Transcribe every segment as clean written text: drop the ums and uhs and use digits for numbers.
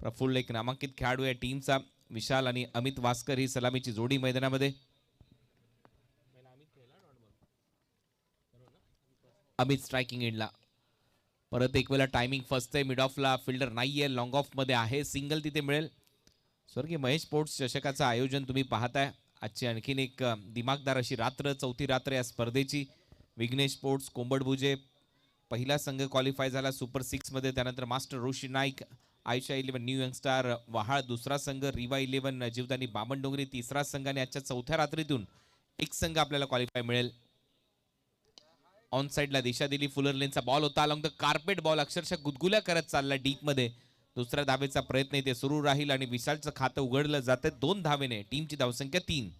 प्रफुल्ल एक नामांकित खेळाडू आहे टीमचा. विशाल आणि अमित वास्कर ही सलामीची जोडी मैदानामध्ये. अमित स्ट्रायकिंग एंडला. परत एक वेळा टायमिंग फर्स्ट आहे. मिड ऑफला फिल्डर नाहीये, लॉंग ऑफ मध्ये आहे. सिंगल तिथे मिळेल. स्वर्गीय महेश स्पोर्ट्स चषकाचं आयोजन तुम्ही पाहताय. आजची आणखीन एक दिमागदार अशी रात्र, चौथी रात्र या स्पर्धेची. विघ्नेश स्पोर्ट्स कोंबडभुजे पहिला संघ क्वालिफाय झाला सुपर 6 मध्ये. त्यानंतर मास्टर रोशी नाईक, आयशा 11 न्यू यंगस्टार वहाळ दुसरा संघ, रिवा 11 जीवदानी बामणडोंगरी तिसरा संघ आणि आजच्या चौथ्या रात्रीतून एक संघ आपल्याला क्वालिफाय मिळेल. ऑन साइडला दिशा दिली. फुलर लेनचा बॉल होता. अलॉंग द कार्पेट बॉल अक्षरशः गुदगुल्या करत चालला डीप मध्ये. दुसऱ्या धावेचा प्रयत्न इथे सुरू राहील आणि विशालचं खातं उघडलं जातं 2 धावेने. टीमची धावसंख्या 3.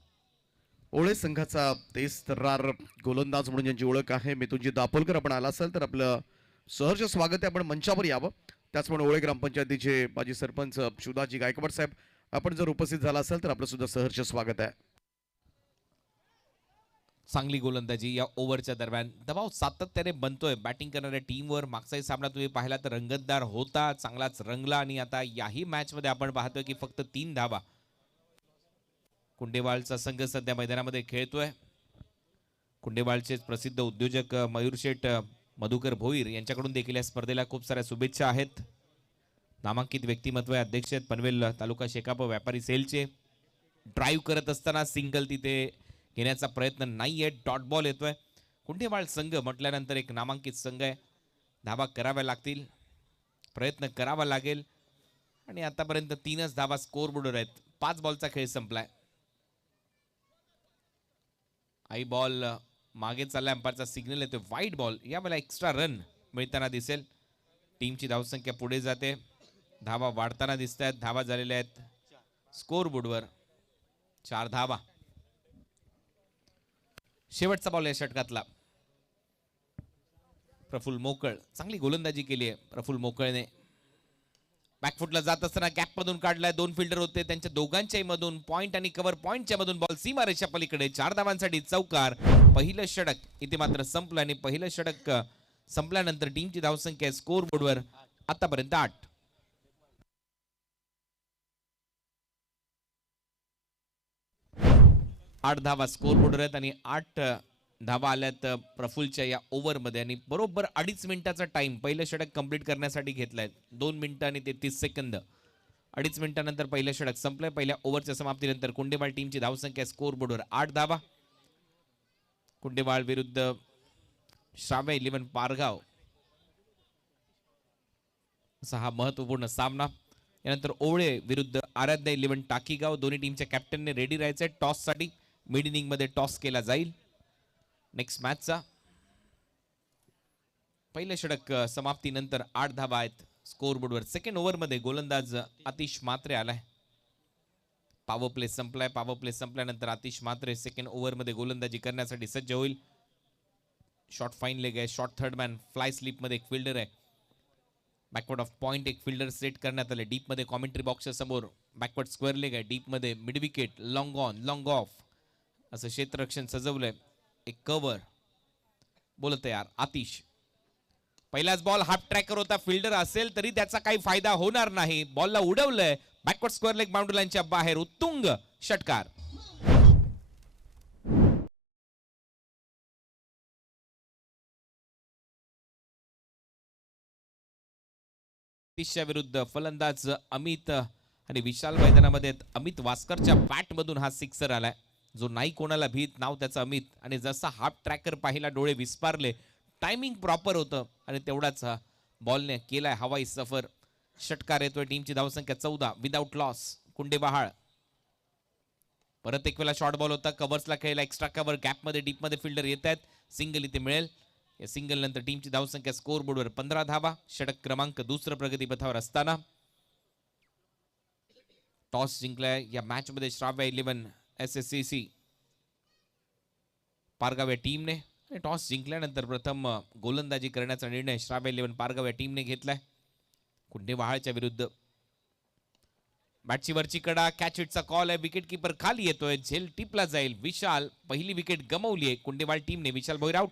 ओळे संघाचा तेज तर्रार गोलंदाज म्हणून ज्यांची ओळख आहे मिथुनजी दापोलकर, आपण आला असाल तर आपलं सहर्ष स्वागत आहे. आपण मंचावर यावं. त्याचप्रमाणे ओळे ग्रामपंचायतीचे माजी सरपंच शिवदासजी गायकवाड साहेब, आपण जर उपस्थित झाला असाल तर आपलं सुद्धा सहर्ष स्वागत आहे. चांगली गोलंदाजी या ओव्हरच्या दरम्यान. दबाव सातत्याने बनतोय बॅटिंग करणाऱ्या टीमवर. मागचाही सामना तुम्ही पाहिला तर रंगतदार होता, चांगलाच रंगला आणि आता याही मॅच मध्ये आपण पाहतोय की फक्त 3 धावा. कुंडेवालचा संघ सध्या मैदानामध्ये खेळतोय. कुंडेवालचे प्रसिद्ध उद्योजक मयूर शेठ मधुकर भोईर यांच्याकडून देखील या स्पर्धेला खूप साऱ्या शुभेच्छा आहेत. नामांकित व्यक्तिमत्व अध्यक्ष आहेत पनवेल तालुका शेकाप व्यापारी सेलचे. ड्राईव्ह करत असताना सिंगल तिथे घेण्याचा प्रयत्न नाहीये. डॉट बॉल येतोय. कुंडेवाल संघ म्हटल्यानंतर एक नामांकित संघ आहे. धावा कराव्या लागतील, प्रयत्न करावा लागेल आणि आतापर्यंत 3च धावा स्कोर बोर्डवर आहेत. 5 बॉलचा खेळ संपलाय. आई बॉल मागे चालला. अंपायरचा सिग्नल येतो वाईट बॉल. यावेळेला एक्स्ट्रा रन मिळताना दिसेल. टीमची धावसंख्या पुढे जाते. धावा वाढताना दिसत आहेत. धावा झालेल्या आहेत स्कोर बोर्डवर 4 धावा. शेवटचा बॉल या षटकातला. प्रफुल्ल मोकळ चांगली गोलंदाजी केली आहे प्रफुल्ल मोकळने. बॅकफुटला जात असताना गॅप मधून काढलाय. 2 फिल्डर होते त्यांच्या दोघांच्याही मधून पॉइंट आणि कव्हर पॉइंटच्या मधून बॉल सीमारेषा पलीकडे. 4 धावांसाठी चौकार. पहिलं षटक इथे मात्र संपलं आणि पहिलं षटक संपल्यानंतर टीमची धावसंख्या स्कोर बोर्डवर आतापर्यंत 8. 8 धावा स्कोर बोर्डवर आहेत आणि 8 धावा आल्यात प्रफुल्लच्या या ओव्हरमध्ये आणि बरोबर 2.5 मिनिटाचा टाइम पहिलं षटक कंप्लीट करण्यासाठी घेतलाय. 2 मिनिटं आणि 33 सेकंद. 2.5 मिनिटानंतर पहिलं षटक संपलंय. पहिल्या ओव्हरच्या समाप्तीनंतर कुंडेवाल टीमची धावसंख्या स्कोर बोर्डवर 8 धावा. कुंडेवाल विरुद्ध श्राव्य 11 पारगाव असा हा महत्वपूर्ण सामना. यानंतर ओवळे विरुद्ध आराध्य 11 टाकीगाव. दोन्ही टीमच्या कॅप्टनने रेडी राहायचंय टॉस साठी. मिड इनिंग मध्ये टॉस केला जाईल. नेक्स्ट मॅचचा पहिलं षटक समाप्तीनंतर 8 धावा आहेत स्कोर बोर्डवर. सेकंड ओव्हर मध्ये गोलंदाज आतिश मात्रे आलाय. पॉवर प्ले संपलाय. पॉवर प्ले संपल्यानंतर आतिश मात्रे सेकंड ओव्हर मध्ये गोलंदाजी करण्यासाठी सज्ज होईल. शॉर्ट फाईन लेग आहे. Short third man fly slip मध्ये एक फिल्डर आहे. बॅकवर्ड ऑफ पॉइंट एक फिल्डर सेट करण्यात आले. डीप मध्ये कॉमेंट्री बॉक्सच्या समोर बॅकवर्ड स्क्वेअर लेग आहे. डीप मध्ये mid wicket, long on, long of असं क्षेत्ररक्षण सजवलंय. एक कव्हर. बोल तयार आतिश. पहिलाच बॉल हाफ ट्रॅकर होता. फिल्डर असेल तरी त्याचा काही फायदा होणार नाही. बॉलला उडवलंय बॅकवर्ड स्क्वेअर लेग बाउंड्री लाईनच्या बाहेर. उत्तुंग षटकार. विरुद्ध फलंदाज अमित आणि विशाल मैदानामध्ये अमित वास्करच्या बॅट मधून हा सिक्सर आलाय. जो नाही कोणाला भीत, नाव त्याचं अमित. आणि जसा हाफ ट्रॅकर पाहिला डोळे विस्पारले. टायमिंग प्रॉपर होतं आणि तेवढाच बॉलने केलाय हवाई सफर. षटकार येतोय. टीमची धावसंख्या 14 विदाउट लॉस. कुंडेबहाळ परत एक वेळा शॉर्ट बॉल होता. कव्हर्सला खेळला. एक्स्ट्रा कव्हर गॅप मध्ये डीप मध्ये फिल्डर येत आहेत. सिंगल इथे मिळेल. या सिंगल नंतर टीमची धावसंख्या स्कोर बोर्डवर 15 धावा. षटक क्रमांक 2 प्रगतीपथावर असताना टॉस जिंकलाय या मॅच मध्ये श्राव्य 11 SSCC पारगाव या टीमने. टॉस जिंकल्यानंतर प्रथम गोलंदाजी करण्याचा निर्णय श्राव्य 11 पारगाव या टीमने घेतलाय. कुंडेवाहाळच्या विरुद्ध बॅटची वरची कडा. कॅच हिटचा कॉल आहे. विकेट किपर खाली येतोय. झेल टिपला जाईल. विशाल पहिली विकेट गमावली आहे कुंडेवाळ टीमने. विशाल भोईर आउट.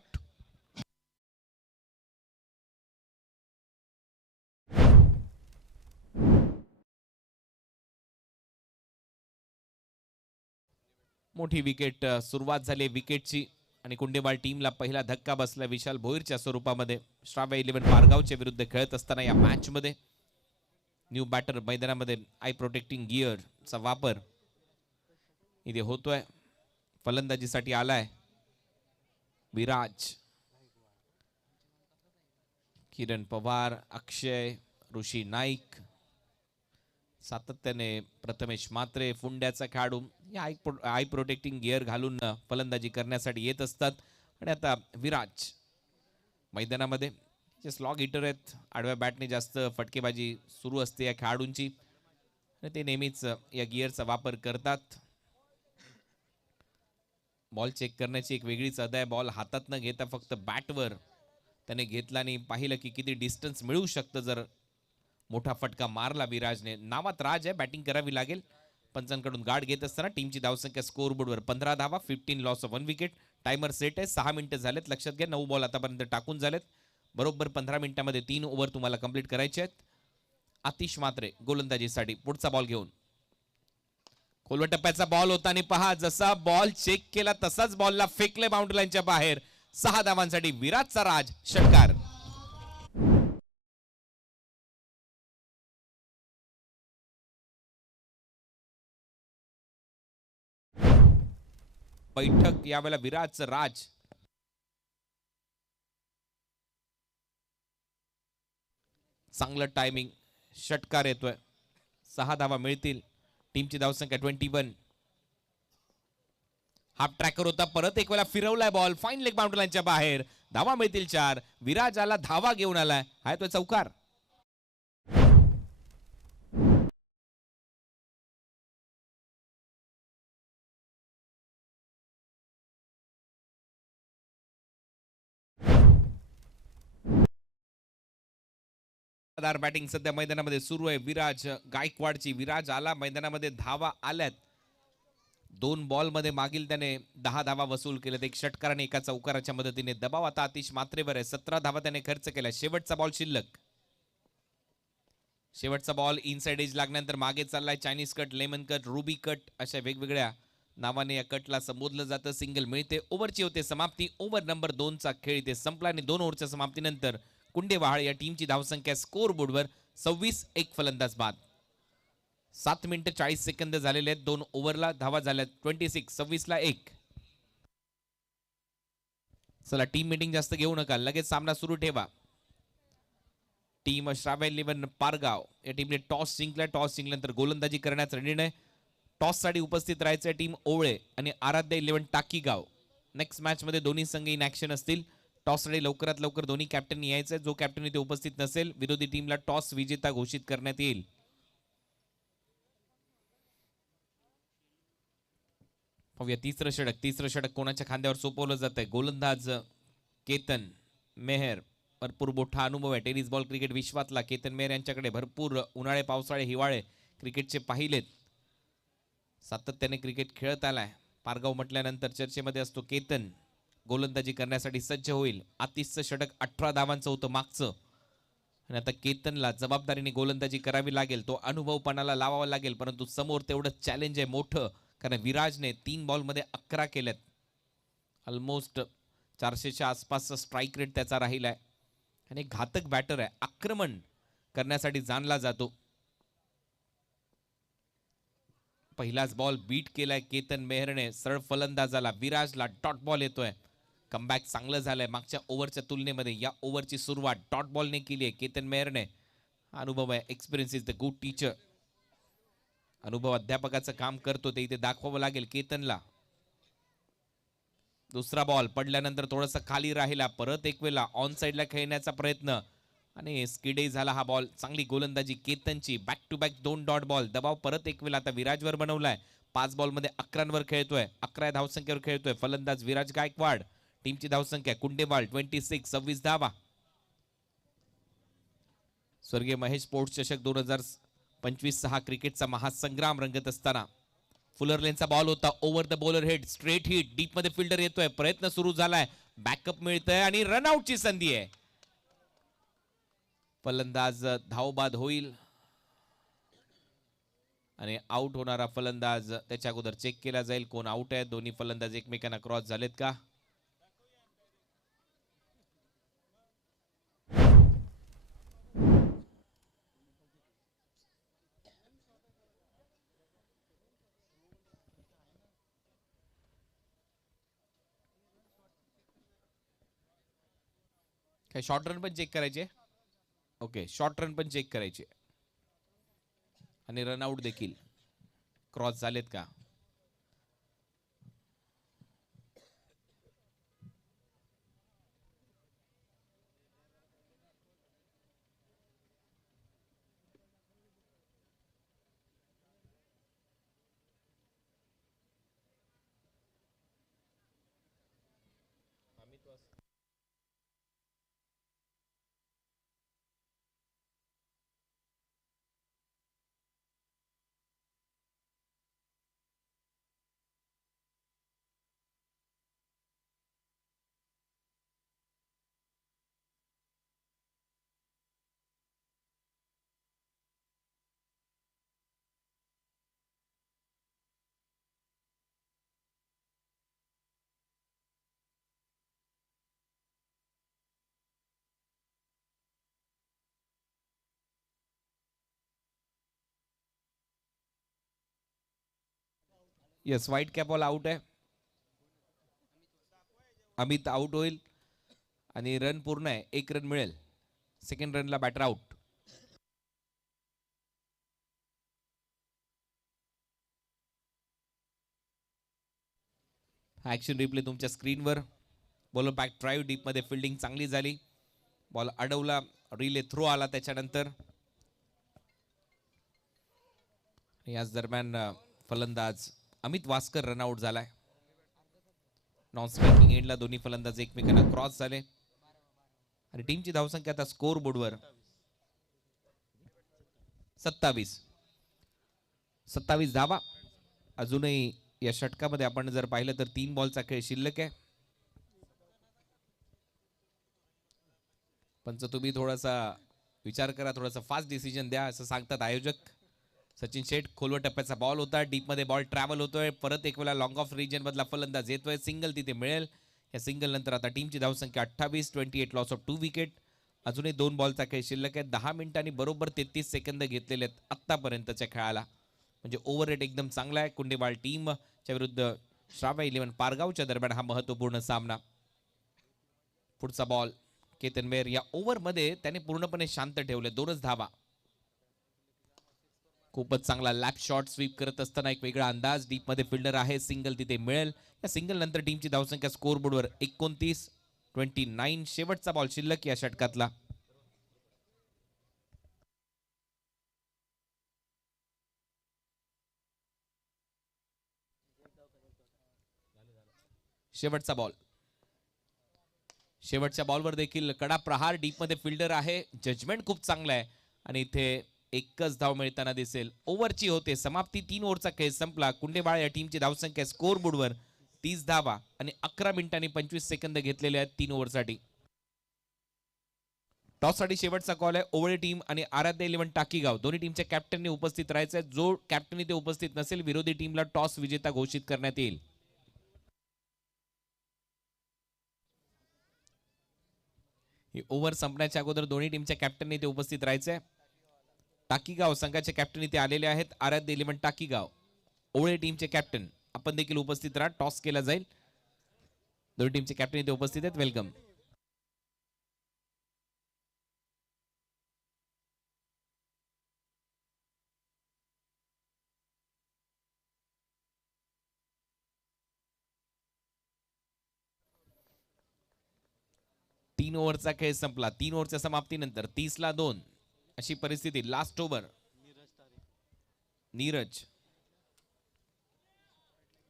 मोठी विकेट सुरुवात झाली विकेटची आणि कुंडेवाल टीमला पहिला धक्का बसला विशाल भोईरच्या स्वरूपामध्ये. श्राव्य 11 पारगावच्या विरुद्ध खेळत असताना या मॅच मध्ये न्यू बॅटर मैदानामध्ये आय प्रोटेक्टिंग गिअरचा वापर इथे होतोय. फलंदाजीसाठी आलाय विराज, किरण पवार, अक्षय, ऋषी नाईक, सातत्याने प्रथमेश मात्रे फुंड्याचा खेळाडू या आय प्रोटेक्टिंग गिअर घालून फलंदाजी करण्यासाठी येत असतात. आणि आता विराज मैदानामध्ये जे स्लॉग हिटर आहेत, आडव्या बॅटने जास्त फटकेबाजी सुरू असते या खेळाडूंची आणि ते नेहमीच या गिअरचा वापर करतात. बॉल चेक करण्याची एक वेगळीच अदा आहे. बॉल हातात न घेता फक्त बॅटवर त्याने घेतला आणि पाहिलं की किती डिस्टन्स मिळू शकतं जर मोठा फटका मारला विराजने. नावात राज आहे, बॅटिंग करावी लागेल. पंचांकडून गार्ड घेत असताना टीमची धावसंख्या स्कोअर बोर्डवर 15 धावा, 15 loss of 1 wicket. Timer set आहे, 6 मिनिटं झालेत. लक्षात घ्या 9 बॉल आतापर्यंत टाकून झालेत. बरोबर 15 मिनिटांमध्ये 3 ओव्हर तुम्हाला कंप्लीट करायचे आहेत. आतिश मात्रे गोलंदाजीसाठी पुढचा बॉल घेऊन. खोलवा टप्प्याचा बॉल होता आणि पहा जसा बॉल चेक केला तसाच बॉलला फेकले बाउंड्री लाईनच्या बाहेर. 6 धावांसाठी विराजचा राज षटकार. बैठक यावेळेला विराजचं राज. चांगलं टायमिंग, षटकार येतोय. 6 धावा मिळतील. टीमची धावसंख्या 21. हाफ ट्रॅकर होता, परत एक वेळा फिरवलाय बॉल, फाईन लेग बाउंड्री लाईनच्या बाहेर. धावा मिळतील 4. विराज आला, धावा घेऊन आलाय, हाय तो चौकार. बॅटिंग सध्या मैदानामध्ये सुरू आहे विराज गायकवाडची. विराज आला मैदानामध्ये, धावा आल्यात. 2 बॉल मध्ये मागील त्याने 10 धावा वसूल केलेत. एक षटकार आणि एका चौकाराच्या मदतीने. दबाव आता आतिश मात्रेवर आहे. 17 धावा त्याने खर्च केला. शेवटचा बॉल शिल्लक. शेवटचा बॉल इनसाइड एज लागल्यानंतर मागे चाललाय. Chinese cut, lemon cut, ruby cut अशा वेगवेगळ्या नावाने या कटला संबोधलं जातं. सिंगल मिळते. ओव्हरची होते समाप्ती. ओव्हर नंबर 2 चा खेळ इथे संपला आणि 2 ओव्हरच्या समाप्तीनंतर कुंडेवाळ या टीमची धावसंख्या स्कोअर बोर्डवर 26. एक फलंदाज बाद. 7 मिनिटं 40 सेकंद झालेले आहेत. 2 ओव्हरला धावा झाल्या 26. 26 ला 1. चला टीम मीटिंग जास्त घेऊ नका, लगेच सामना सुरू ठेवा. टीम श्राव्य 11 पारगाव या टीमने टॉस जिंकला. टॉस जिंकल्यानंतर गोलंदाजी करण्याचा निर्णय. टॉस साठी उपस्थित राहायचे टीम ओवळे आणि आराध्य 11 टाकीगाव. नेक्स्ट मॅच मध्ये दोन्ही संघ इन ऍक्शन असतील. टॉस साठी लवकरात लवकर दोन्ही कॅप्टन यायचे. जो कॅप्टन इथे उपस्थित नसेल विरोधी टीमला टॉस विजेता घोषित करण्यात येईल. पाहूया तिसरं षटक. तिसरं षटक कोणाच्या खांद्यावर सोपवलं जात आहे. गोलंदाज केतन मेहर. भरपूर मोठा अनुभव आहे टेनिस बॉल क्रिकेट विश्वातला. केतन मेहर यांच्याकडे भरपूर उन्हाळे पावसाळे हिवाळे क्रिकेटचे पाहिलेत. सातत्याने क्रिकेट खेळत आलाय. पारगाव म्हटल्यानंतर चर्चेमध्ये असतो केतन. गोलंदाजी करण्यासाठी सज्ज होईल. आतिशचं षटक 18 धावांचं होतं मागचं आणि आता केतनला जबाबदारीने गोलंदाजी करावी लागेल. तो अनुभवपणाला लावावा लागेल, परंतु समोर तेवढं चॅलेंज आहे मोठं, कारण विराजने 3 बॉलमध्ये 11 केल्यात. ऑलमोस्ट 400च्या आसपासचा स्ट्राईक रेट त्याचा राहिलाय आणि घातक बॅटर आहे. आक्रमण करण्यासाठी जाणला जातो. पहिलाच बॉल बीट केलाय केतन मेहरने. सरळ फलंदाजाला विराजला डॉट बॉल येतोय. कमबॅक चांगलं झालंय मागच्या ओव्हरच्या तुलनेमध्ये. या ओव्हरची सुरुवात डॉट बॉलने केली आहे केतन मेहरने. अनुभव आहे. Experience is the good teacher. अनुभव अध्यापकाचं काम करतो ते इथे दाखवावं लागेल केतनला. दुसरा बॉल पडल्यानंतर थोडासा खाली राहिला. परत एक वेळा ऑन साइडला खेळण्याचा प्रयत्न आणि स्किडही झाला हा बॉल. चांगली गोलंदाजी केतनची. Back to back 2 dot ball. दबाव परत एक वेळा आता विराजवर बनवलाय. 5 बॉलमध्ये 11 खेळतोय. 11 धावसंख्येवर खेळतोय फलंदाज विराज गायकवाड. टीमची धावसंख्या कुंडेवाल 26. 26 धावा. स्वर्गीय महेश स्पोर्ट्स चषक 2025 हा क्रिकेटचा महासंग्राम रंगत असताना फुलरलेनचा बॉल होता. Over the bowler head, straight hit. Deep मध्ये फिल्डर येतोय. प्रयत्न सुरू झालाय. बॅकअप मिळतंय आणि रनआउटची संधी आहे. फलंदाज धावबाद होईल. आणि आउट होणारा फलंदाज त्याच्या अगोदर चेक केला जाईल कोण आउट आहे. दोन्ही फलंदाज एकमेकांना क्रॉस झालेत का. काय शॉर्ट रन पण चेक करायचे. ओके, शॉर्ट रन पण चेक करायचे आणि रनआउट देखील क्रॉस झालेत का. Yes, white cap ball out आहे. अमित आउट होईल आणि रन पूर्ण आहे. 1 रन मिळेल. सेकंड रनला बॅटर आउट. ऍक्शन रिप्ले तुमच्या स्क्रीनवर. बॉलर बॅक ड्राईव्ह डीप मध्ये फिल्डिंग चांगली झाली. बॉल अडवला, रिले थ्रो आला त्याच्यानंतर. याच दरम्यान फलंदाज अमित वास्कर रनआउट झालाय. नॉन स्ट्रायकिंग एंडला दोन्ही फलंदाज एकमेकांना क्रॉस झाले आणि टीमची धावसंख्या आता स्कोर बोर्डवर 27 धावा. अजूनही या षटकामध्ये आपण जर पाहिलं तर 3 बॉलचा खेळ शिल्लक आहे. पंच तुम्ही थोडासा विचार करा, थोडासा फास्ट डिसिजन द्या असं सांगतात आयोजक. सचिन शेठ, खोलवर टप्प्याचा बॉल होता, डीप मध्ये बॉल ट्रॅव्हल होतोय. परत एक वेळा लॉंग ऑफ रिजन मधला फलंदाज येतोय. सिंगल तिथे मिळेल. या सिंगल नंतर आता टीमची धावसंख्या 28. 28 लॉस ऑफ 2 विकेट. अजूनही 2 बॉलचा खेळ शिल्लक आहे. 10 मिनिटांनी बरोबर 33 सेकंद घेतलेले आहेत आतापर्यंतच्या खेळाला. म्हणजे ओव्हर रेट एकदम चांगला आहे. कुंडेवाल टीमच्या विरुद्ध श्राव्या 11 पारगावच्या दरम्यान हा महत्वपूर्ण सामना. पुढचा बॉल केतन मेहर. या ओव्हर मध्ये त्याने पूर्णपणे शांत ठेवले. 2च धावा. खूपच चांगला लॅप शॉट स्वीप करत असताना एक वेगळा अंदाज. डीप मध्ये फिल्डर आहे. सिंगल तिथे मिळेल. या सिंगल नंतर टीमची धावसंख्या स्कोर बोर्डवर 29. शेवटचा बॉल शिल्लक या षटकातला. शेवटचा बॉल. शेवटच्या बॉलवर देखील कडा प्रहार. डीप मध्ये फिल्डर आहे. जजमेंट खूप चांगलं आहे आणि इथे एकच धाव मिळताना दिसेल. ओव्हरची होते समाप्ती. 3 ओव्हरचा खेळ संपला. कुंडेबाळ या टीमची धावसंख्या स्कोर बोर्डवर 30 धावा आणि 11 मिनिटांनी 25 सेकंद घेतलेले आहेत 3 ओव्हरसाठी. टॉस साठी शेवटचा कॉल आहे. ओवळे टीम आणि आराध्य 11 टाकीगाव दोन्ही टीमच्या कॅप्टनने उपस्थित राहायचंय. जो कॅप्टन इथे उपस्थित नसेल विरोधी टीमला टॉस विजेता घोषित करण्यात येईल. ही ओव्हर संपण्याच्या अगोदर दोन्ही टीमच्या कॅप्टनने इथे उपस्थित राहायचंय. टाकीगाव संघाचे कॅप्टन इथे आलेले आहेत. आराध्य 11 टाकीगाव. ओवळे टीमचे कॅप्टन आपण देखील उपस्थित राहा. टॉस केला जाईल. दोन्ही टीमचे कॅप्टन इथे उपस्थित आहेत. वेलकम. तीन ओव्हरचा खेळ संपला. 3 ओव्हरच्या समाप्तीनंतर 30-2 अशी परिस्थिती. Last over. नीरज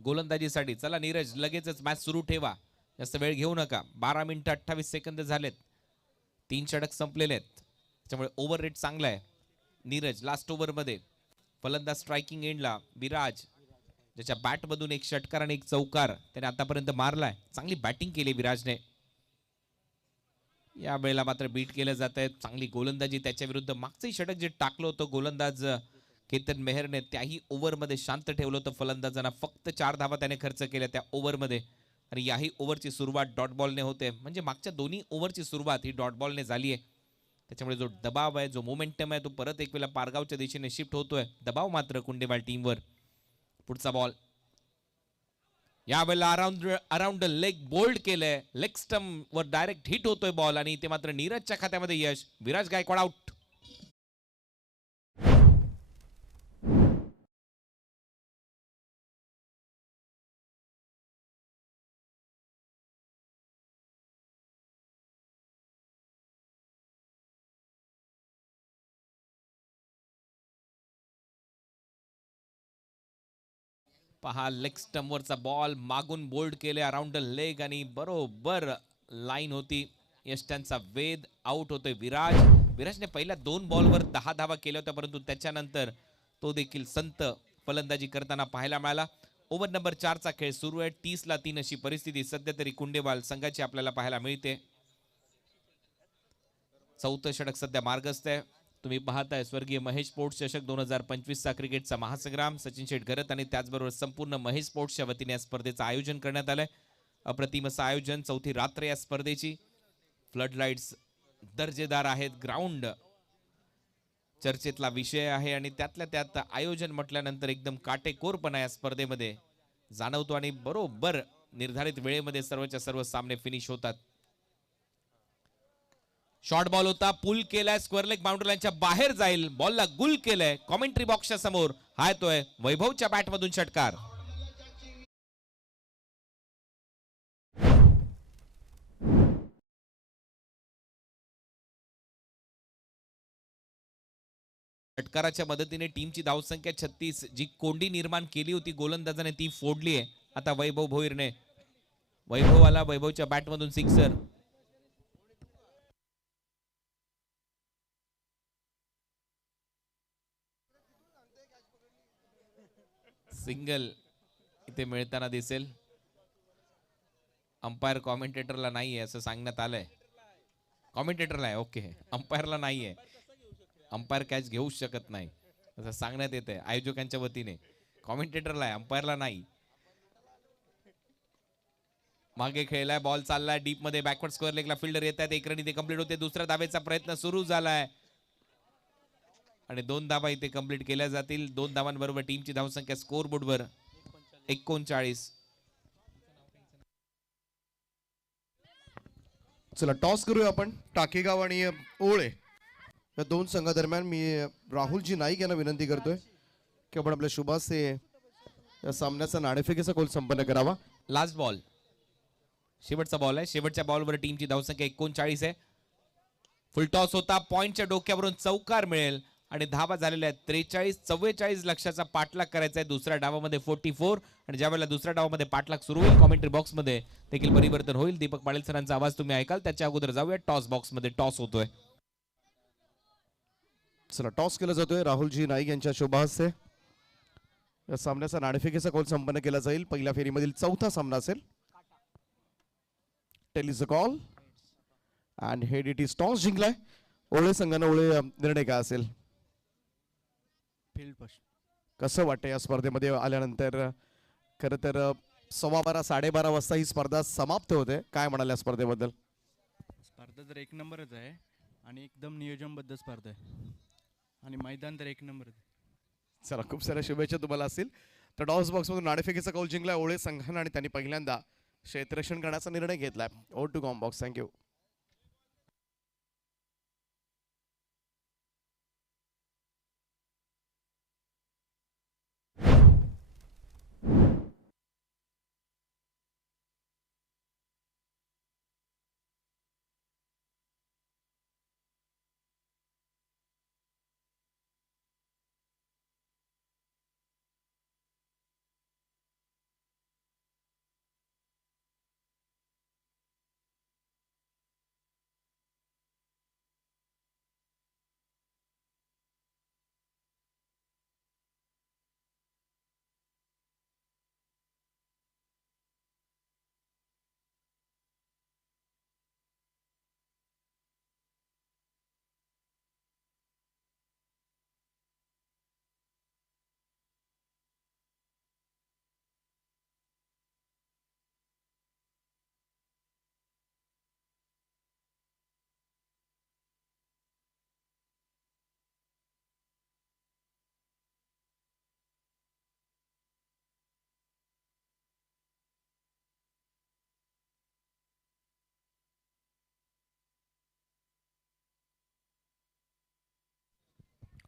गोलंदाजीसाठी. चला नीरज, लगेचच मॅच सुरू ठेवा. जास्त वेळ घेऊ नका. 12 मिनिटं 28 सेकंद झालेत. 3 षटक संपलेले आहेत. त्यामुळे ओव्हर रेट चांगला आहे. नीरज लास्ट ओव्हर मध्ये. फलंदाज स्ट्रायकिंग एंडला विराज, ज्याच्या बॅट मधून 1 षटकार आणि 1 चौकार त्याने आतापर्यंत मारलाय. चांगली बॅटिंग केली विराजने. या वेळेला मात्र बीट केलं जात आहे. चांगली गोलंदाजी त्याच्या विरुद्ध. मागचंही षटक जे टाकलं होतं गोलंदाज केतन मेहरने त्याही ओव्हरमध्ये शांत ठेवलं होतं फलंदाजांना. फक्त 4 धावा त्याने खर्च केल्या त्या ओव्हरमध्ये आणि याही ओव्हरची सुरुवात डॉट बॉलने होते. म्हणजे मागच्या दोन्ही ओव्हरची सुरुवात ही डॉट बॉलने झाली आहे. त्याच्यामुळे जो दबाव आहे, जो मोमेंटम आहे, तो परत एक वेळा पारगावच्या दिशेने शिफ्ट होतोय. दबाव मात्र कुंडेवाल टीमवर. पुढचा बॉल यावेळेला अराउंड द लेग बोल्ड केलंय. लेग स्टंप वर डायरेक्ट हिट होतोय बॉल आणि ते मात्र नीरजच्या खात्यामध्ये यश. विराज गायकवाड आउट. पहा लेग स्टंपवरचा बॉल मागून बोल्ड केले अराउंड द लेग आणि बरोबर लाईन होती. यष्टांचा वेध. आउट होतोय विराज. विराजने पहिल्या 2 बॉलवर 10 धावा केल्या होत्या, परंतु त्याच्यानंतर तो देखील संत फलंदाजी करताना पाहायला मिळाला. ओव्हर नंबर 4 चा खेळ सुरू आहे. 30 ला 3 अशी परिस्थिती सध्या तरी कुंडेवाल संघाची आपल्याला पाहायला मिळते. चौथं षटक सध्या मार्गस्थ आहे. तुम्ही पाहताय स्वर्गीय महेश स्पोर्ट्स चषक 2025 चा क्रिकेटचा महासंग्राम. सचिन शेठ घरत आणि त्याचबरोबर संपूर्ण महेश स्पोर्ट्सच्या वतीने या स्पर्धेचं आयोजन करण्यात आलंय. अप्रतिम असं आयोजन. चौथी रात्र या स्पर्धेची. फ्लड लाईट्स दर्जेदार आहेत. ग्राउंड चर्चेतला विषय आहे आणि त्यातल्या त्यात आयोजन म्हटल्यानंतर एकदम काटेकोरपणा या स्पर्धेमध्ये जाणवतो आणि बरोबर निर्धारित वेळेमध्ये सर्वच्या सर्व सामने फिनिश होतात. शॉर्ट बॉल होता. पुल केलाय. स्क्वेअर लेग बाउंड्री लाईनच्या बाहेर जाईल. बॉलला गुल केलंय. कॉमेंट्री बॉक्सच्या समोर हा येतोय वैभवच्या बॅटमधून षटकार. षटकाराच्या मदतीने टीमची धावसंख्या 36. जी कोंडी निर्माण केली होती गोलंदाजाने ती फोडली आहे आता वैभव भोईरने. वैभवाला वैभवच्या बॅटमधून सिक्सर. सिंगल इथे मिळताना दिसेल. अंपायर कॉमेंटेटरला नाहीये असं सांगण्यात आलंय. कॉमेंटेटरला आहे. ओके, अंपायरला नाहीये. अंपायर कॅच घेऊ शकत नाही असं सांगण्यात येत आहे आयोजकांच्या वतीने. कॉमेंटेटरला आहे, अंपायरला नाही. मागे खेळलाय. बॉल चाललाय डीप मध्ये. बॅकवर्ड स्क्वेअर लेगला फिल्डर येत आहेत. 1 रन इथे कंप्लीट होते. दुसऱ्या धावेचा प्रयत्न सुरू झालाय आणि 2 धावा इथे कंप्लीट केल्या जातील. 2 धावांबरोबर टीमची धावसंख्या स्कोर बोर्डवर 39. चला टॉस करूया आपण. टाकेगाव आणि ओळे या 2 संघादरम्यान मी राहुलजी नाईक यांना विनंती करतोय की आपण आपल्या शुभासे या सामन्याचा नाणेफेकीचा गोल संपन्न करावा. लास्ट बॉल, शेवटचा बॉल आहे. शेवटच्या बॉलवर टीमची धावसंख्या 39 आहे. फुल टॉस होता. पॉइंटच्या डोक्यावरून चौकार मिळेल आणि धावा झालेल्या आहेत 43. 44 लक्षाचा पाठलाग करायचा आहे दुसऱ्या डावामध्ये 44. आणि ज्यावेळेला दुसऱ्या डावामध्ये पाठलाग सुरू होईल कॉमेंट्री बॉक्समध्ये देखील परिवर्तन होईल. दीपक पाटील सरांचा आवाज तुम्ही ऐकाल. त्याच्या अगोदर जाऊया टॉस बॉक्समध्ये. टॉस होतोय. चला टॉस केला जातोय. राहुलजी नाईक यांच्या शुभाहस्ते या सामन्याचा नाणेफेकीचा गोल संपन्न केला जाईल. पहिल्या फेरीमधील चौथा सामना असेल. Tail is a call and head it is toss जिंकलाय ओळे संघानं. ओळे निर्णय काय असेल? Field first. कसं वाटतं या स्पर्धेमध्ये आल्यानंतर? खरं तर 12:15 12:30 वाजता ही स्पर्धा समाप्त होते. काय म्हणाल या स्पर्धेबद्दल? स्पर्धा तर एक नंबरच आहे आणि एकदम नियोजनबद्ध स्पर्धा आहे आणि मैदान तर एक नंबर आहे. चला खूप साऱ्या शुभेच्छा तुम्हाला असतील. तर टॉस बॉक्समधून नाणेफेकीचा कौल जिंकलाय ओळे संघानं आणि त्यांनी पहिल्यांदा क्षेत्ररक्षण करण्याचा निर्णय घेतलाय. Over to comm box. Thank you.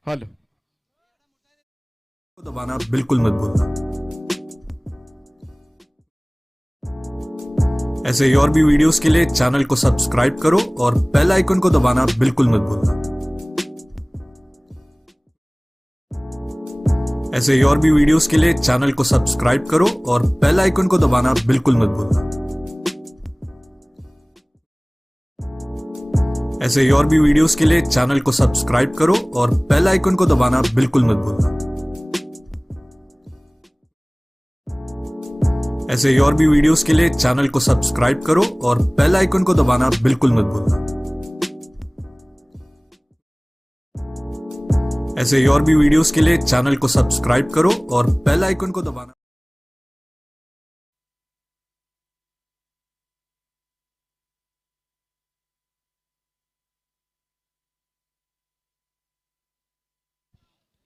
Hello. को दबाना बिल्कुल मत भूलना। ऐसे ही और भी वीडियोस के लिए चैनल को सब्सक्राइब करो और बेल आइकन को दबाना बिल्कुल मत भूलना। ऐसे ही और भी वीडियोस के लिए चैनल को सब्सक्राइब करो और बेल आइकन को दबाना बिल्कुल मत भूलना। ऐसे ही और भी वीडियोस के लिए चैनल को सब्सक्राइब करो और बेल आइकन को दबाना बिल्कुल मत भूलना। ऐसे ही और भी वीडियोस के लिए चैनल को सब्सक्राइब करो और बेल आइकन को दबाना बिल्कुल मत भूलना। ऐसे ही और भी वीडियोस के लिए चैनल को सब्सक्राइब करो और बेल आइकन को दबाना।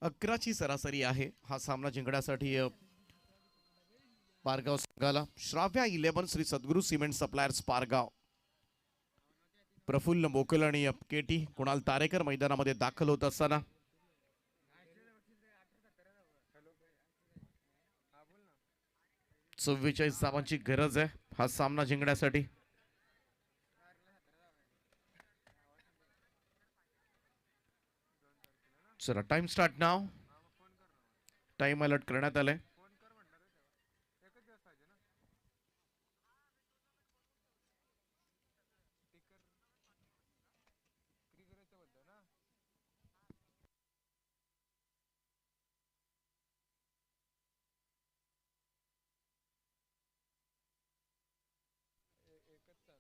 अकराची सरासरी आहे हा सामना जिंकण्यासाठी पारगाव संघाला. श्राव्या 11 श्री सद्गुरू सिमेंट सप्लायर्स पारगाव. प्रफुल्ल मोकल आणि केटी कुणाल तारेकर मैदानामध्ये दाखल होत असताना 44 धावांची गरज आहे हा सामना जिंकण्यासाठी. चला टाइम स्टार्ट नाव. टाइम अलर्ट करण्यात आलाय.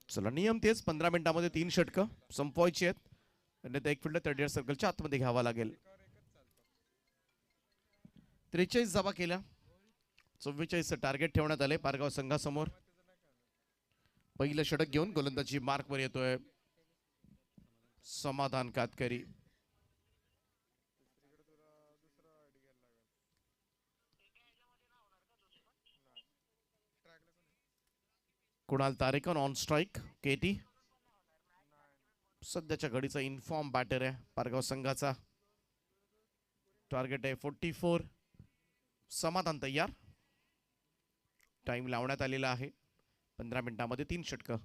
चला नियम तेच 15 मिनिटांमध्ये 3 षटकं संपवायची आहेत. अन्यथा एक फिल्डर 30 सर्कलच्या आतमध्ये घ्यावा लागेल. 43 धावा केल्या. 44 टार्गेट ठेवण्यात आले पारगाव संघासमोर. पहिलं षटक घेऊन गोलंदाजी मार्कवर येतोय समाधान कातकरी. Kunal Tarekar on strike. केटी सध्याच्या घडीचा इन्फॉर्म बॅटर आहे पारगाव संघाचा. टार्गेट आहे 44. समाधान तयार. टाइम लावण्यात आलेला आहे. 15 मिनिटांमध्ये 3 षटकं.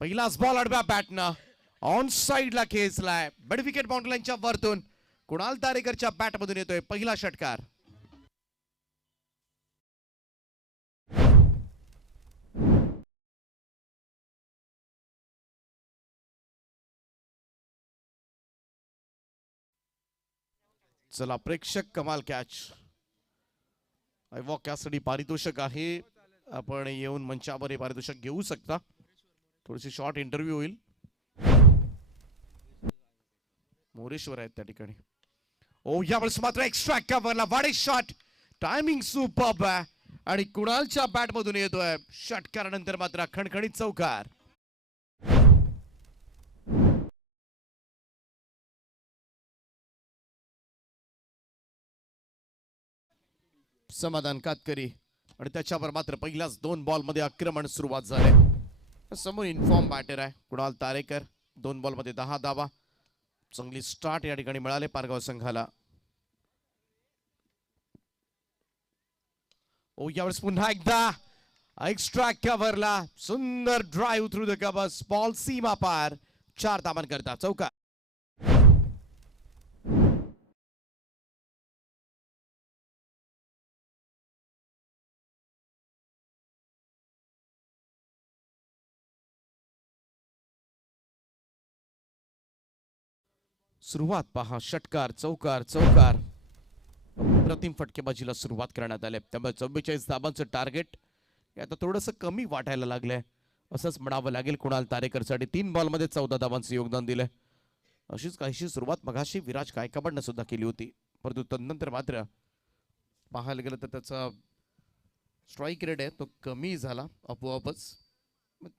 पहिलाच बॉल आडव्या बॅटनं ऑन साइडला खेचलाय. बड विकेट बाउंड्री लाईनच्या वरतून कुणाल तारेकरच्या बॅट मधून येतोय पहिला षटकार. चला प्रेक्षक कमाल कॅच. वॉक यासाठी पारितोषिक आहे. आपण येऊन मंचावर हे पारितोषिक घेऊ शकता. थोडीशी शॉर्ट इंटरव्ह्यू होईल. मोरेश्वर आहेत त्या ठिकाणी. ओ यावेळेस मात्र एक्स्ट्रा कव्हरला वाडे शॉट. टायमिंग सुपर्ब आहे आणि कुणालच्या बॅट मधून येतोय षटकारानंतर मात्र खणखणीत चौकार. समाधान कातकरी आणि त्याच्यावर मात्र पहिल्याच 2 बॉल मध्ये आक्रमण सुरुवात झाले. समोर इन्फॉर्म बॅटर आहे कुणाल तारेकर. 2 बॉल मध्ये 10 धावा. चांगली स्टार्ट या ठिकाणी मिळाले पारगाव संघाला. ओ यावेळेस पुन्हा एकदा एक्स्ट्रा कव्हरला सुंदर drive through the covers. Ball सीमा पार. 4 धावांकरता चौकार. सुरुवात पहा. षटकार चौकार चौकार. प्रतिम फटकेबाजीला सुरुवात करण्यात आली. त्यामुळे 44 धावांचं टार्गेट आता थोडंसं कमी वाटायला लागलंय असंच म्हणावं लागेल कुणाल तारेकरसाठी. 3 बॉलमध्ये 14 धावांचं योगदान दिलंय. अशीच काहीशी सुरुवात मगाशी विराज गायकवाडनं सुद्धा केली होती. परंतु तदनंतर मात्र पाहायला गेलं तर त्याचा स्ट्राईक रेट आहे तो कमी झाला आपोआपच.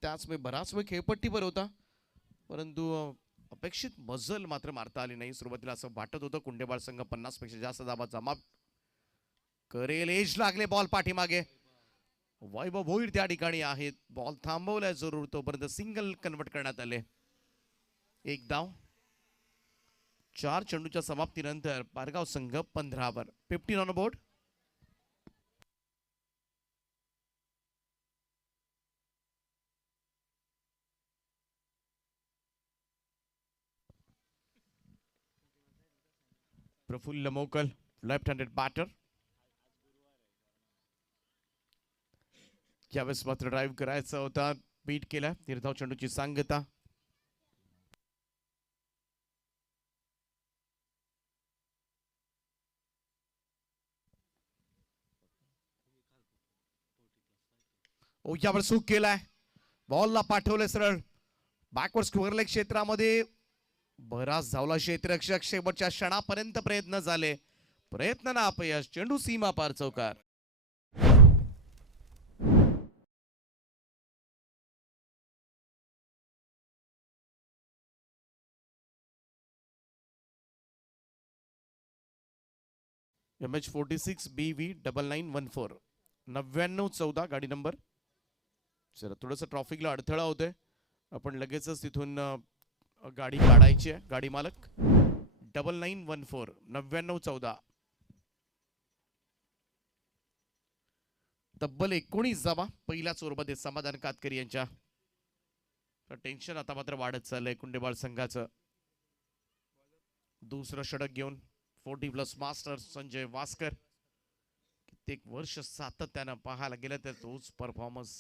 त्याच वेळी बराच वेळ खेळपट्टीवर होता परंतु अपेक्षित मजल मात्र मारता आली नाही. सुरुवातीला असं वाटत होतं कुंडेबाळ संघ 50 पेक्षा जास्त धावा जमा करेल. एज लागले बॉल पाठीमागे. वैभव भोईर त्या ठिकाणी आहेत. बॉल थांबवलाय जरूर तोपर्यंत सिंगल कन्वर्ट करण्यात आले. 1 धाव. 4 चेंडूच्या समाप्तीनंतर पारगाव संघ 15 वर. 15 ऑन बोर्ड. प्रफुल्ल मोकल लेफ्ट हँडेड बॅटर. यावेळेस मात्र ड्राईव्ह करायचा होता, बीट केला. निर्धाव चेंडूची सांगता. यावर चूक केलाय. बॉलला पाठवले सरळ बॅकवर्ड स्क्वेअर लेग क्षेत्रामध्ये. बराच धावला क्षेत्ररक्षक. शेवटच्या क्षणापर्यंत प्रयत्न झाले, प्रयत्न ना अपयश. चेंडू सीमा पार चौकार. MH46 BV 9914 9914 गाडी नंबर. चला थोडंसं ट्रॉफिकला अडथळा होतोय, आपण लगेचच तिथून गाडी काढायची आहे. गाडी मालक 9914 9914. तब्बल 19 धावा पहिल्याच ओव्हरमध्ये समाधान कातकरी यांच्या. टेन्शन आता मात्र वाढत चाललंय कुंडेबाळ संघाचं. दुसरं षटक घेऊन 40+ मास्टर संजय वास्कर. कित्येक वर्ष सातत्यानं पाहायला गेलं तर तोच परफॉर्मन्स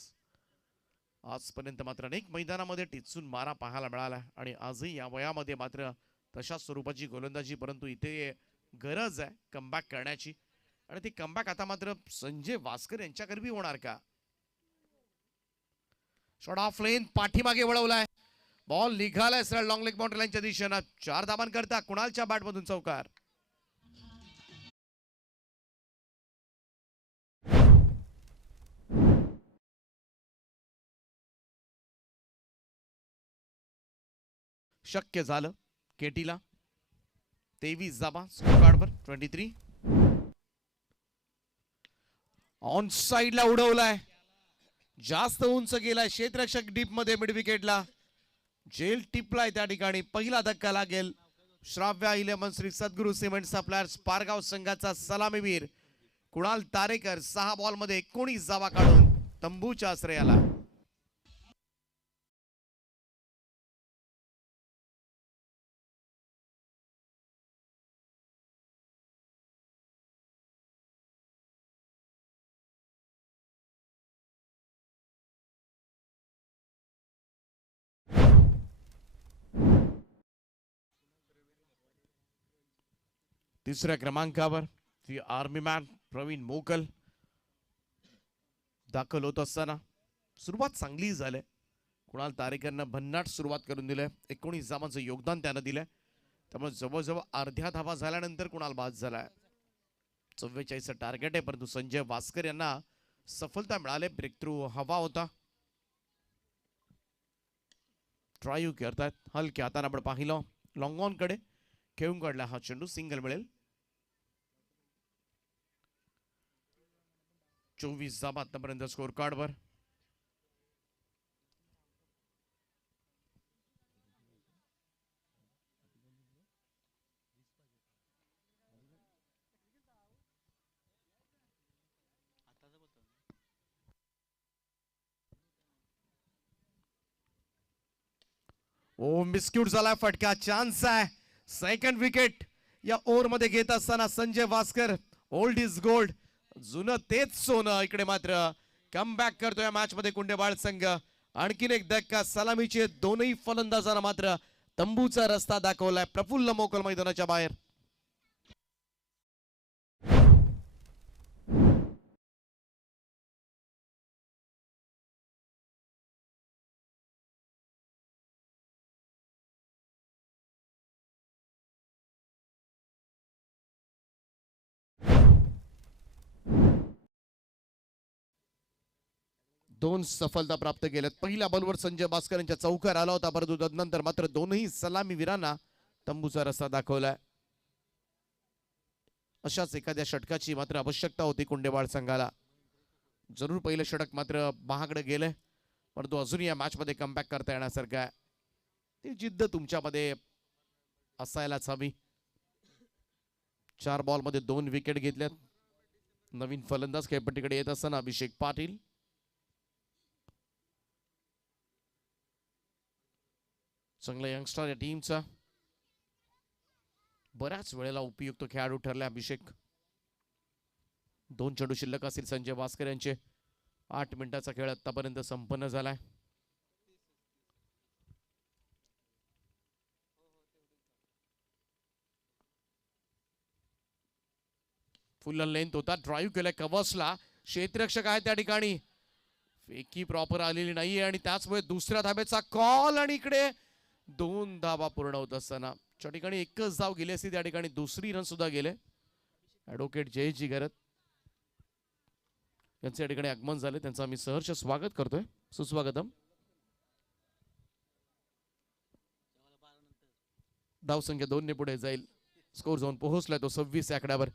आजपर्यंत मात्र अनेक मैदानामध्ये टिचून मारा पाहायला मिळाला आणि आजही या वयामध्ये मात्र तशा स्वरूपाची गोलंदाजी. परंतु इथे गरज आहे कमबॅक करण्याची आणि ती कमबॅक आता मात्र संजय वास्कर यांच्याकरवी होणार का? शॉट ऑफ लेन पाठीमागे वळवलाय, बॉल निघालाय सरळ लॉंग लेग बाउंड्री लाईनच्या दिशेनं. 4 धावांकरता कुणालच्या बॅटमधून चौकार. शक्य झालं केटीला. 23 धावा स्कोर कार्डवर 23. ऑन साइडला उडवलाय, जास्त उंच गेलाय क्षेत्ररक्षक डीप मध्ये मिड विकेटला. जेल टिपलाय त्या ठिकाणी. पहिला धक्का लागेल श्राव्या इलेव्हन श्री सद्गुरू सिमेंट सप्लायर्स पारगाव संघाचा सलामीवीर कुणाल तारेकर. 6 बॉलमध्ये 19 धावा काढून तंबूच्या आश्रयाला. तिसऱ्या क्रमांकावर ती आर्मी मॅन प्रवीण मोकल दाखल होत असताना सुरुवात चांगली झाली. कुणाल तारेकरनं भन्नाट सुरुवात करून दिली. 19 धावांचं योगदान त्यानं दिलंय. त्यामुळे जवळजवळ अर्ध्या धावा झाल्यानंतर कुणाल बाद झालाय. 44 टार्गेट आहे, परंतु संजय वास्कर यांना सफलता मिळाली. ब्रेक थ्रू हवा होता. ट्राय करतायत हलक्या हाताने. आपण पाहिलं लॉंग ऑन कडे खेळून काढला हा चेंडू. सिंगल मिळेल. 24 धावा आतापर्यंत स्कोर कार्डवर. ओ मिस्क्यूट झाला, फटका. चान्स आहे. सेकंड विकेट या ओव्हर मध्ये घेत असताना Sanjay Waskar. Old is gold, जुनं तेच सोनं. इकडे मात्र कमबॅक करतोय मॅच मध्ये कुंडेबाळ संघ. आणखीन एक धक्का. सलामीचे दोनही फलंदाजांना मात्र तंबूचा रस्ता दाखवलाय. प्रफुल्ल मोकल मैदानाच्या बाहेर. दोन सफलता प्राप्त केल्यात. पहिल्या बॉलवर संजय भास्कर यांच्या चौकार आला होता, परंतु तदनंतर मात्र दोनही सलामीवीरांना तंबूचा रस्ता दाखवलाय. अशाच एखाद्या षटकाची मात्र आवश्यकता होती कुंडेबाळ संघाला. जरूर पहिलं षटक मात्र महागडे गेले, परंतु अजून या मॅच मध्ये कमबॅक करता येण्यासारखं आहे. ती जिद्द तुमच्यामध्ये असायलाच हवी. 4 बॉलमध्ये 2 विकेट घेतल्यात. नवीन फलंदाज खेळपट्टीकडे येत असताना अभिषेक पाटील. चांगला यंगस्टर या टीमचा, बऱ्याच वेळेला उपयुक्त खेळाडू ठरले अभिषेक. 2 चेंडू शिल्लक असतील संजय भास्कर यांचे. 8 मिनिटाचा खेळ आतापर्यंत संपन्न झालाय. फुल लेंथ होता, ड्राईव्ह केलाय कव्हर्सला. क्षेत्ररक्षक आहे त्या ठिकाणी, फेकी प्रॉपर आलेली नाहीये आणि त्याचमुळे दुसऱ्या धाब्याचा कॉल आणि इकडे 2 धाबा पूर्ण होत असताना त्या ठिकाणी एकच धाव गेली असती, त्या ठिकाणी दुसरी रन सुद्धा गेले. ॲडव्होकेट जयजी गरत यांचे या ठिकाणी आगमन झाले, त्यांचं आम्ही सहर्ष स्वागत करतोय. सुस्वागतम. धावसंख्या 2 ने पुढे जाईल. स्कोर जाऊन पोहोचलाय तो 26 आकड्यावर.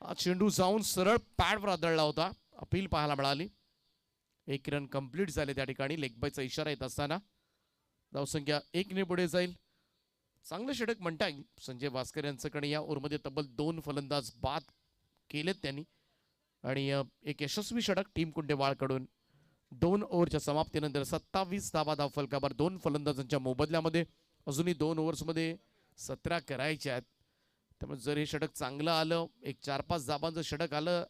हा चेंडू जाऊन सरळ पॅडवर आदळला होता. अपील पाहायला मिळाली. 1 रन कंप्लीट झाले त्या ठिकाणी. लेग बायचा इशारा येत असताना धावसंख्या 1 ने पुढे जाईल. चांगलं षटक म्हणता येईल संजय भास्कर यांच्याकडे. या ओव्हरमध्ये तब्बल 2 फलंदाज बाद केलेत त्यांनी आणि एक यशस्वी षटक टीम कुंडेवाळकडून. 2 ओव्हरच्या समाप्तीनंतर 27 धावा धावफलकावर 2 फलंदाजांच्या मोबदल्यामध्ये. अजूनही 2 ओव्हर्समध्ये 17 करायचे आहेत. त्यामुळे जर हे षटक चांगलं आलं, एक 4-5 धाबांचं षटक आलं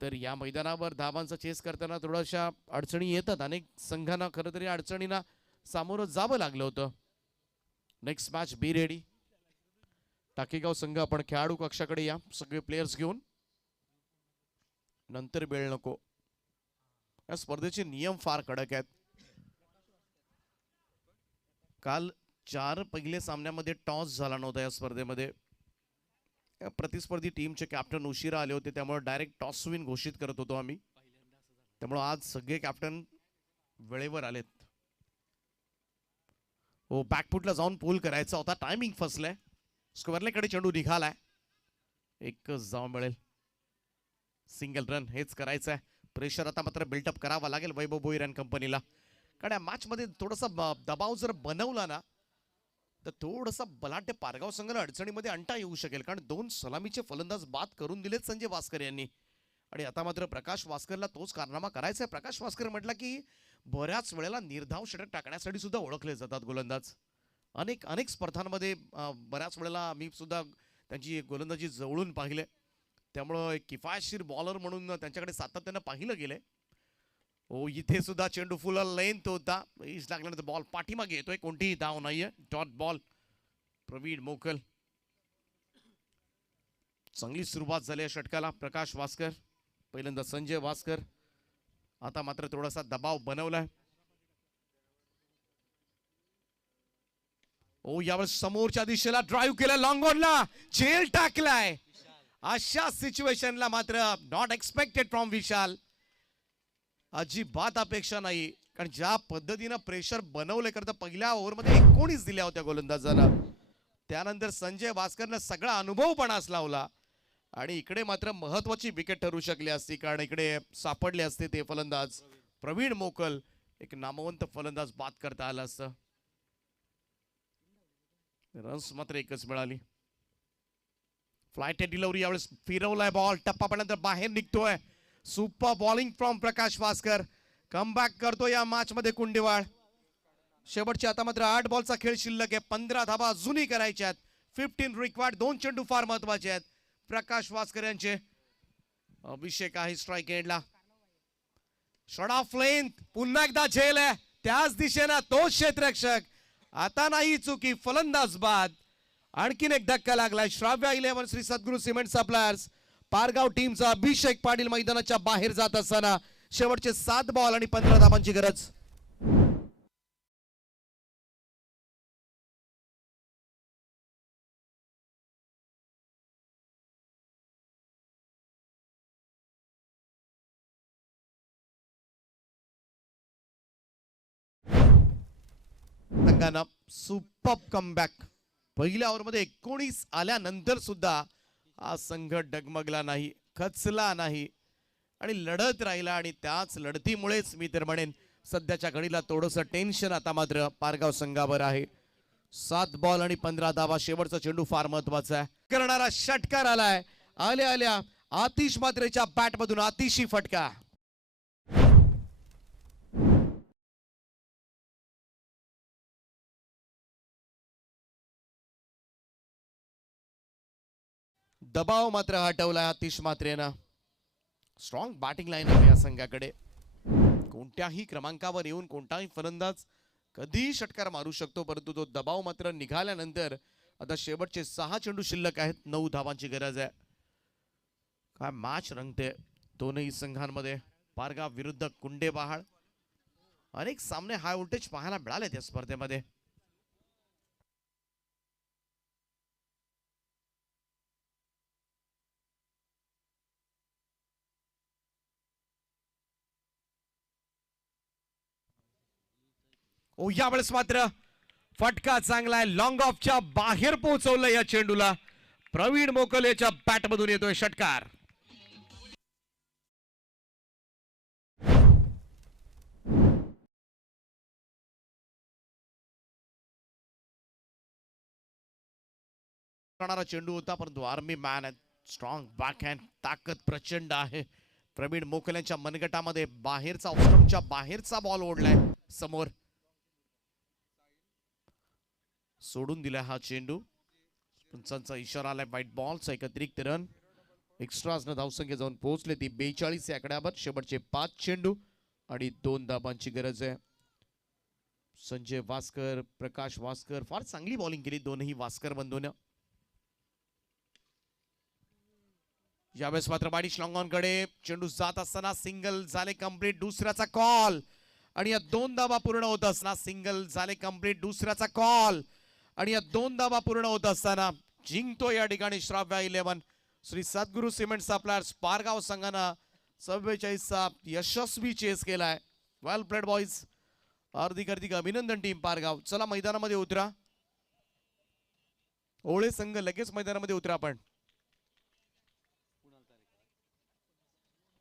तर या मैदानावर धाबांचा चेस करताना थोड्याशा अडचणी येतात. अनेक संघांना खरं तरी अडचणींना सामोरं जावं लागलं होतं. Next match be ready. Takegaon संघ आपण खेळाडू कक्षाकडे या, सगळे प्लेयर्स घेऊन. नंतर वेळ नको. या स्पर्धेचे नियम फार कडक आहेत. काल 4 पहिले सामन्यामध्ये टॉस झाला नव्हता या स्पर्धेमध्ये. या प्रतिस्पर्धी टीमचे कॅप्टन उशिरा आले होते, त्यामुळे डायरेक्ट टॉस विन घोषित करत होतो आम्ही. त्यामुळे आज सगळे कॅप्टन वेळेवर आलेत. हो, बॅकफुटला जाऊन पूल करायचा होता, टायमिंग फसलाय. स्क्वेअरलेकडे चेंडू निघालाय. एकच धाव मिळेल. सिंगल रन हेच करायचं आहे. प्रेशर आता मात्र बिल्टअप करावा लागेल वैभव भोईर अँड कंपनीला. कारण या मॅच मध्ये थोडासा दबाव जर बनवला ना तर थोडासा बलाढ्य पारगाव संघाला अडचणीमध्ये आणता येऊ शकेल. कारण 2 सलामीचे फलंदाज बाद करून दिलेत संजय भास्कर यांनी. आणि आता मात्र प्रकाश वास्करला तोच कारनामा करायचा आहे. प्रकाश वास्कर म्हटलं की बऱ्याच वेळेला निर्धाव षटक टाकण्यासाठी सुद्धा ओळखले जातात गोलंदाज. अनेक स्पर्धांमध्ये बऱ्याच वेळेला मी सुद्धा त्यांची गोलंदाजी जवळून पाहिले. त्यामुळं एक किफायतशीर बॉलर म्हणून त्यांच्याकडे सातत्यानं पाहिलं गेलंय. हो, इथे सुद्धा चेंडू फुल लेंथ होता. इस लागल्यानंतर बॉल पाठीमागे येतोय, कोणतीही धाव नाहीये. Dot ball. प्रवीण मोकल. चांगली सुरुवात झाली या षटकाला. प्रकाश वास्कर, पहिल्यांदा संजय वास्कर. आता मात्र थोडासा दबाव बनवलाय. ओ, यावेळेस समोरच्या दिशेला ड्राईव्ह केला, लॉंग ऑनला झेल टाकलाय. अशा सिच्युएशनला मात्र नॉट एक्सपेक्टेड फ्रॉम विशाल. अजिबात अपेक्षा नाही. कारण ज्या पद्धतीनं प्रेशर बनवले करता पहिल्या ओव्हरमध्ये 19 दिल्या होत्या गोलंदाजाला. त्यानंतर संजय भास्करनं सगळा अनुभवपणाच लावला आणि इकडे मात्र महत्वाची विकेट ठरू शकली असती. कारण इकडे सापडले असते ते फलंदाज प्रवीण मोकल. एक नामवंत फलंदाज बाद करता आला असतं. रन्स मात्र एकच मिळाली. फ्लाइट डिलिव्हरी, यावेळेस फिरवलाय बॉल, टप्पा पडल्यानंतर बाहेर निघतोय. Super bowling from Prakash Vaskar. Comeback करतो या मॅच मध्ये कुंडेवाळ. शेवटचे आता मात्र 8 बॉलचा खेळ शिल्लक आहे. 15 धाबा अजूनही करायच्या आहेत. 15 रिक्वायर्ड. 2 चेंडू फार महत्वाचे आहेत प्रकाश वास्कर यांचे. अभिषेक आहे स्ट्राईक एंडला. Shot of length. पुन्हा एकदा झेल आहे त्याच दिशेनं. तो क्षेत्ररक्षक. आता नाही चुकी, फलंदाज बाद. आणखीन एक धक्का लागलाय. श्राव्या 11 श्री सद्गुरू सिमेंट सप्लायर्स पारगाव टीमचा अभिषेक पाटील मैदानाच्या बाहेर जात असताना शेवटचे 7 बॉल आणि 15 धाबांची गरज. संघानं सुपर कमबॅक. पहिल्या ओव्हरमध्ये 19 आल्यानंतर सुद्धा हा संघ डगमगला नाही, खचला नाही आणि लढत राहिला. आणि त्याच लढतीमुळेच मी तर म्हणेन सध्याच्या घडीला थोडंसं टेन्शन आता मात्र पारगाव संघावर आहे. 7 बॉल आणि 15 धावा. शेवटचा चेंडू फार महत्वाचा आहे. करणारा षटकार आलाय. आल्या आल्या आतिश मात्रेच्या बॅट मधून आतिशी फटका. दबाव मात्र हटवलाय आतिश मात्रेनं. स्ट्रॉंग बॅटिंग लाईन आहे या संघाकडे. कोणत्याही क्रमांकावर येऊन कोणताही फलंदाज कधी षटकार मारू शकतो, परंतु तो दबाव मात्र निघाल्यानंतर आता शेवटचे 6 चेंडू शिल्लक आहेत. 9 धावांची गरज आहे. काय मॅच रंगते दोनही संघांमध्ये. पारगाव विरुद्ध कुंडेपहाड. अनेक सामने हाय व्होल्टेज पाहायला मिळालेत या स्पर्धेमध्ये. यावेळेस मात्र फटका चांगला आहे. लॉंग ऑफच्या बाहेर पोहोचवलं या चेंडूला. प्रवीण मोकलेच्या बॅट मधून येतोय षटकार. चेंडू होता, परंतु आर्मी मॅन आहे. Strong backhand. ताकद प्रचंड आहे. प्रवीण मोकल्यांच्या मनगटामध्ये बाहेरचा ऑफस्टंपच्या बाहेरचा बॉल ओढलाय समोर. सोडून दिला हा चेंडू. पंचांचा इशारा आलाय व्हाईट बॉलचा. एकत्रित रन. एक्स्ट्राजनं धावसंख्या जाऊन पोहोचले ती 42 या आकड्यावर. शेवटचे 5 चेंडू आणि 2 धाबांची गरज आहे. संजय वास्कर, प्रकाश वास्कर फार चांगली बॉलिंग केली दोनही वास्कर बंधूंनी. यावेळेस मात्र बाडिश लॉंग ऑन कडे चेंडू जात असताना सिंगल झाले कंप्लीट. दुसऱ्याचा कॉल आणि या 2 धाबा पूर्ण होत असताना सिंगल झाले कंप्लीट. दुसऱ्याचा कॉल आणि या 2 धाबा पूर्ण होत असताना जिंकतो या ठिकाणी श्राव्या 11 श्री सद्गुरू सिमेंट सप्लायर्स. पारगाव संघानं 44चा यशस्वी चेस केलाय. वेल प्लेड बॉईज. हार्दिक अभिनंदन टीम पारगाव. चला मैदानामध्ये उतरा. ओळे संघ लगेच मैदानामध्ये उतरा. आपण